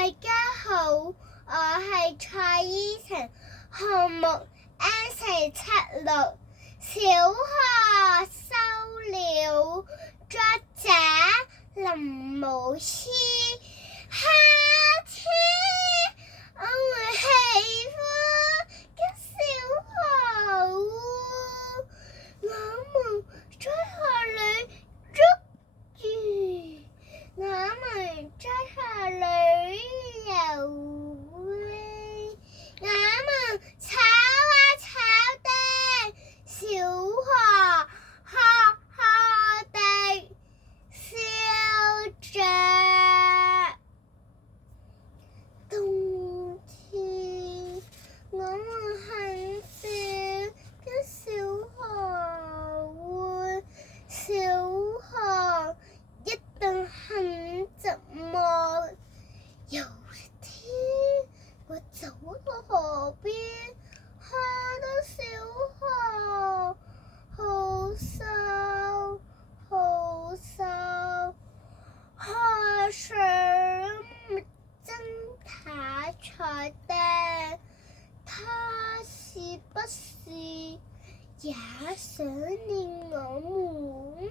大家好，我係蔡依晴，項目 N476，小學收了，作者林慕思。夏天我們喜歡跟小河灣，我們在河裏捉魚，我們在河裏游泳，我們炒啊炒的小河，學校的笑着。冬天我們很少跟小河玩，小河一定很寂寞。有一天我走到河邊，看到小河好瘦好瘦，河水真太彩的，他是不是也想念我們？